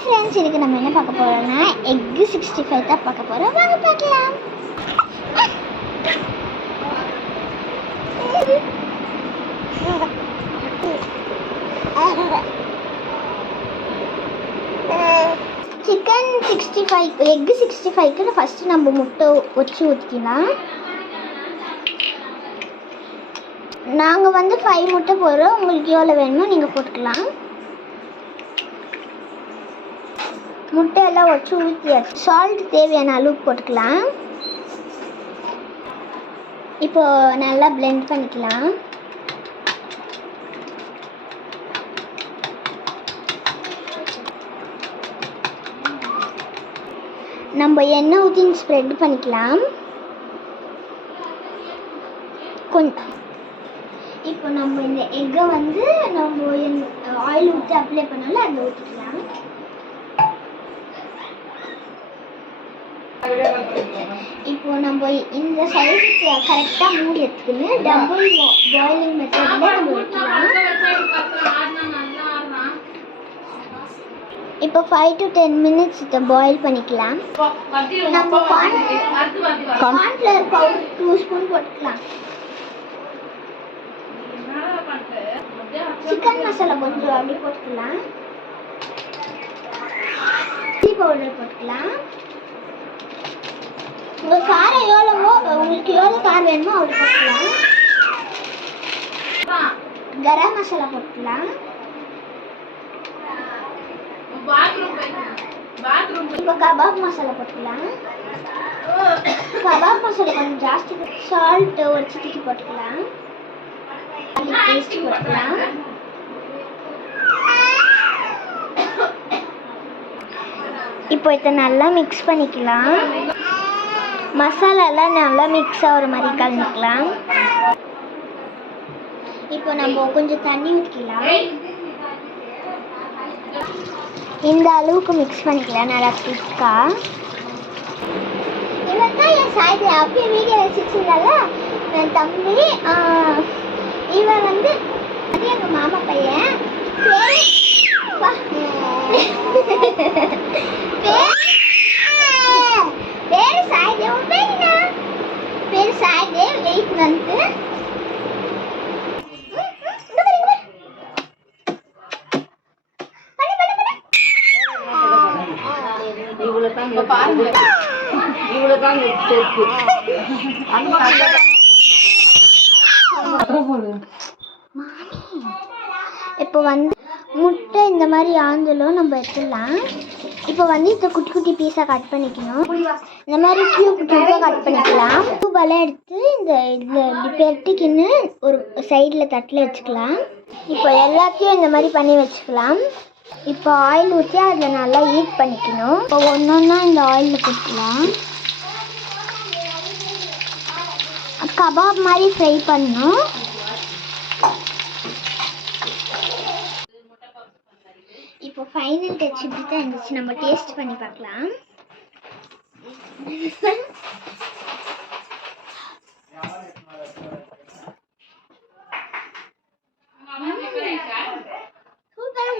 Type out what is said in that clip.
Friends, இதுக்கு நம்ம என்ன பார்க்க போகிறோம்னா எக்கு 65 தான் பார்க்க போகிறோம். வாங்க பார்க்கலாம். சிக்கன் 65 எக்கு 65க்கு ஃபஸ்ட்டு நம்ம முட்டை வச்சு ஊற்றிக்கலாம். நாங்கள் 5 முட்டை போடுறோம். உங்களுக்கு எவ்வளோ வேணுமோ நீங்கள் போட்டுக்கலாம். முட்டையெல்லாம் வச்சு ஊற்றியாச்சு. சால்ட் தேவையான அளவுக்கு போட்டுக்கலாம். இப்போ நல்லா பிளெண்ட் பண்ணிக்கலாம். நம்ம எண்ணெய் ஊற்றி ஸ்ப்ரெட் பண்ணிக்கலாம். இப்போ நம்ம இந்த எக்கை நம்ம ஆயில் ஊற்றி அப்ளை பண்ணாலும் அதில் ஊற்றிக்கலாம். இப்போ நம்ம இந்த சைஸுக்கு கரெக்டாக மூடி எடுத்துக்கின்னு டபுள் பாயிலிங் மெத்தடில் நம்ம வைக்கலாம். இப்போ 5 to 10 minutes இதை பாயில் பண்ணிக்கலாம். நம்ம கார்ன்ஃப்ளவர் பவுடர் 2 ஸ்பூன் போட்டுக்கலாம். சிக்கன் மசாலா கொஞ்சம் அப்படி போட்டுக்கலாம். சில்லி பவுடர் போட்டுக்கலாம். உங்கள் காரம் எவ்வளவோ, உங்களுக்கு எவ்வளோ காரம் வேணுமோ அவ்வளோ போட்டுக்கலாம். கரம் மசாலா போட்டுக்கலாம். இப்போ கபாப் மசாலா போட்டுக்கலாம். கபாப் மசாலா கொஞ்சம் ஜாஸ்தி. சால்ட் ஒரு சிட்டிக்கு போட்டுக்கலாம். பேஸ்ட் போட்டுக்கலாம். இப்போ இதை நல்லா மிக்ஸ் பண்ணிக்கலாம். மசாலாலாம் நல்லா மிக்ஸ் ஆகிற மாதிரி கலந்துக்கலாம். இப்போ நம்ம கொஞ்சம் தண்ணி ஊற்றிக்கலாம். இந்த அளவுக்கு மிக்ஸ் பண்ணிக்கலாம் நல்லா திக்காக. இவன் தான் என் சாய்தி அப்படியே வீடியோ வச்சுருந்தால என் தம்பி. இவன் அது எங்கள் மாமா பையன். பேரு சாய்தேவ். பேரு சாய்தேவ். 8 month. இப்போ முட்டை இந்த மாதிரி ஆந்தலும் நம்ம எடுத்துடலாம். இப்போ இதை குட்டி குட்டி பீஸாக கட் பண்ணிக்கணும். இந்த மாதிரி கியூபாக கட் பண்ணிக்கலாம். கியூபெல்லாம் எடுத்து இதில் இப்படி பெருட்டிக்கின்னு ஒரு சைடில் தட்டில் வச்சுக்கலாம். இப்போ எல்லாத்தையும் இந்த மாதிரி பண்ணி வச்சுக்கலாம். இப்போ ஆயில் ஊற்றி அதில் நல்லா ஹீட் பண்ணிக்கணும். இப்போ ஒன்றா இந்த ஆயிலில் போட்டுக்கலாம். கபாப் மாதிரி ஃப்ரை பண்ணணும். இப்போ ஃபைனல் டச் இப்படி தான் இருந்துச்சு. நம்ம டேஸ்ட் பண்ணி பார்க்கலாம். சூப்பராக